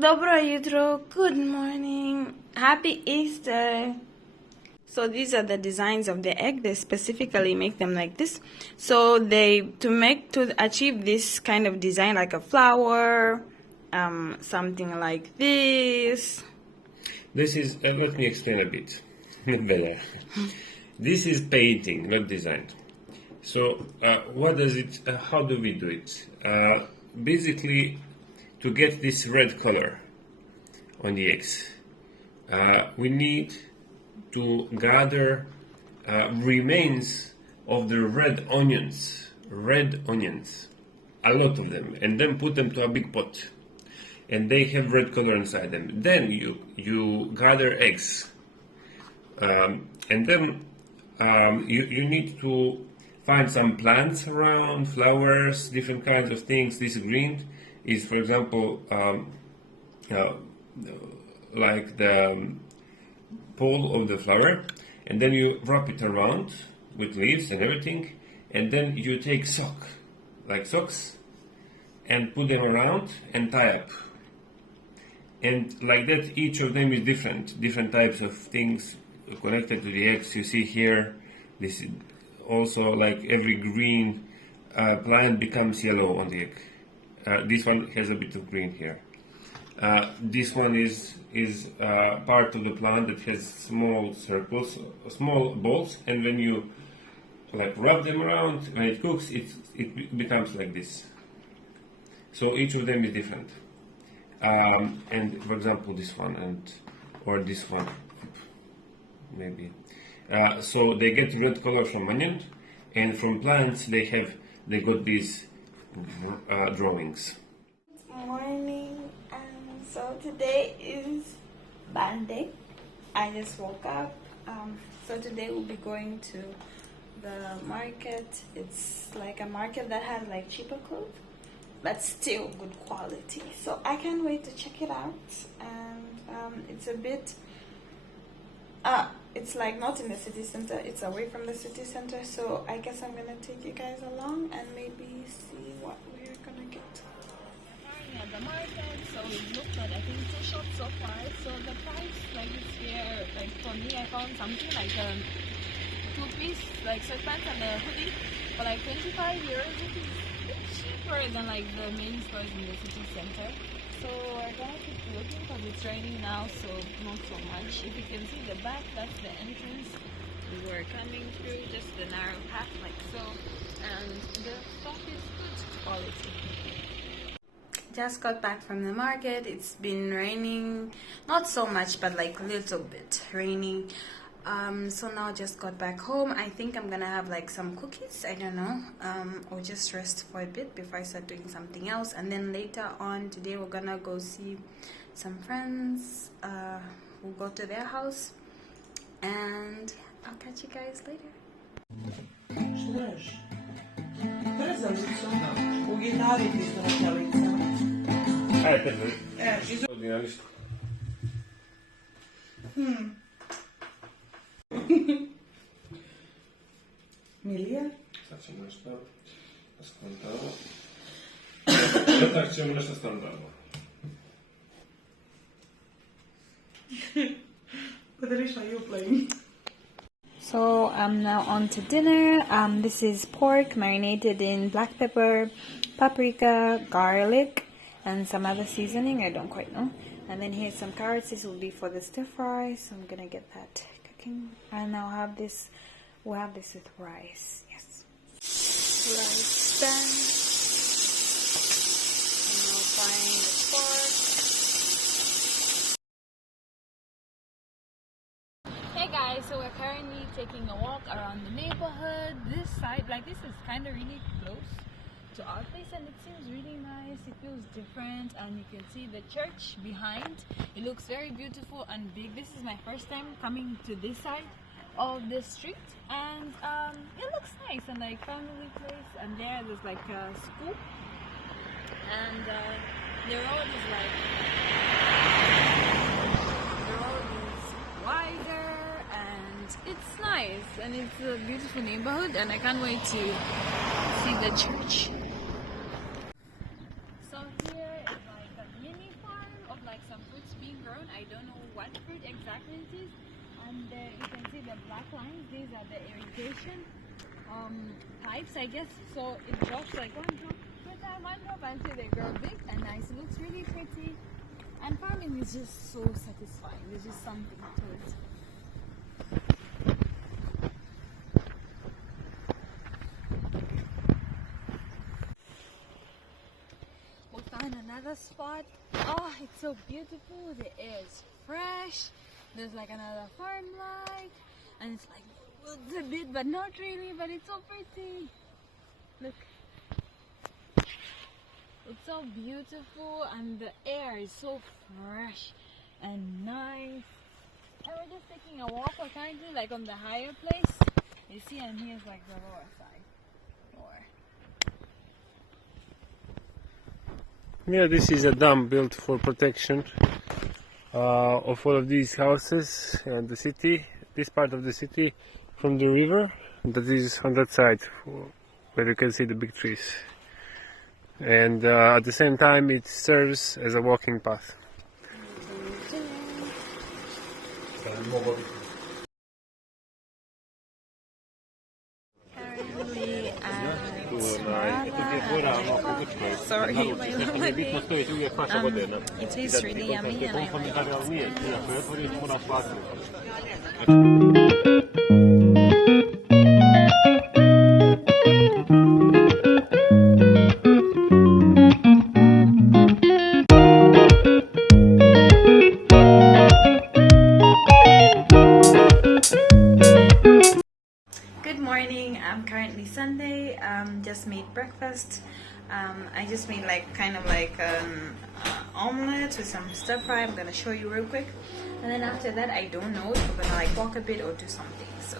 Dobro jutro, good morning, happy Easter. So these are the designs of the egg. They specifically make them like this. So to achieve this kind of design, like a flower, something like this. This is, let me explain a bit better. This is painting, not design. So what does it, how do we do it? Basically, to get this red color on the eggs, we need to gather remains of the red onions, a lot of them, and then put them to a big pot. And they have red color inside them. Then you gather eggs, and then you need to find some plants around, flowers, different kinds of things. This green is, for example, like the pole of the flower, and then you wrap it around with leaves and everything, and then you take socks, and put them around and tie up. And like that, each of them is different types of things connected to the eggs. You see here, this is also like every green plant becomes yellow on the egg. This one has a bit of green here. This one is part of the plant that has small circles, small balls, and when you like rub them around, when it cooks, it becomes like this. So each of them is different. And for example, this one or this one, maybe. So they get red color from onion, and from plants they got these drawings. Good morning. So today is Monday. I just woke up. So today we'll be going to the market. It's like a market that has like cheaper clothes, but still good quality. So I can't wait to check it out. And it's a bit, it's like not in the city center, it's away from the city center. So I guess I'm gonna take you guys along and maybe see what we're gonna get. At the market, so it looks like I think it's a shop so far. So the price like this here, like for me, I found something like a two-piece like sweatpants and a hoodie for like 25 euros, which is a bit cheaper than like the main stores in the city center. So we're gonna keep looking because it's raining now, so not so much. If you can see the back, that's the entrance. We were coming through just the narrow path like so, and the stuff is good quality. Just got back from the market. It's been raining, not so much, but like a little bit raining. So now just got back home. I think I'm gonna have like some cookies, I don't know, or just rest for a bit before I start doing something else. And then later on today we're gonna go see some friends. We'll go to their house, and I'll catch you guys later. Milia? Zaczynasz to skontowo. No tak, ciągniesz to standardowo. Patricia, you playing? So I'm now on to dinner. This is pork marinated in black pepper, paprika, garlic, and some other seasoning. I don't quite know. And then here's some carrots. This will be for the stir fry. So I'm gonna get that cooking. And I'll have this. We'll have this with rice. Yes. Rice done. And now frying the pork. Hey guys, so we're currently taking a walk around the neighborhood. This side, like this is kind of really close to our place, and it seems really nice. It feels different, and you can see the church behind. It looks very beautiful and big. This is my first time coming to this side of the street, and it looks nice and like family place. And there's like a school, and the road is like wider, and it's nice, and it's a beautiful neighborhood, and I can't wait to see the church. So here is like a mini farm of like I don't know what fruit exactly it is. And you can see the black lines. These are the irrigation pipes, I guess. So it drops like one drop per time, one drop until they grow big and nice. It looks really pretty. And farming is just so satisfying. There's just something to it. We found another spot. Oh, it's so beautiful. The air is fresh. There's like another farm light, and it's like woods a bit, but not really. But it's so pretty. Look, it's so beautiful, and the air is so fresh and nice. And we're just taking a walk. We're currently like on the higher place. You see, and here's like the lower side. Yeah, this is a dam built for protection of all of these houses and the city, this part of the city, from the river that is on that side where you can see the big trees. And at the same time it serves as a walking path. Sorry, it tastes really yummy and I like Good morning. Currently Sunday. Just made breakfast. I just made like kind of like an omelette with some stir fry. I'm gonna show you real quick, and then after that I don't know if we're gonna like walk a bit or do something. So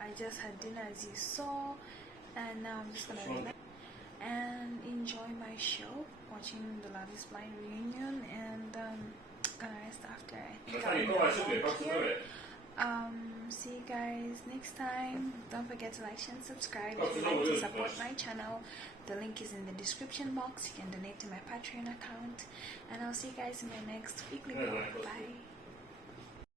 I just had dinner as you saw, and now I'm just gonna relax and enjoy my show, watching the Love is Blind reunion, and gonna rest after. I think I'll be here. See you guys next time. Don't forget to like, share, and subscribe if you'd like to support my channel. The link is in the description box. You can donate to my Patreon account, and I'll see you guys in my next weekly vlog. Bye.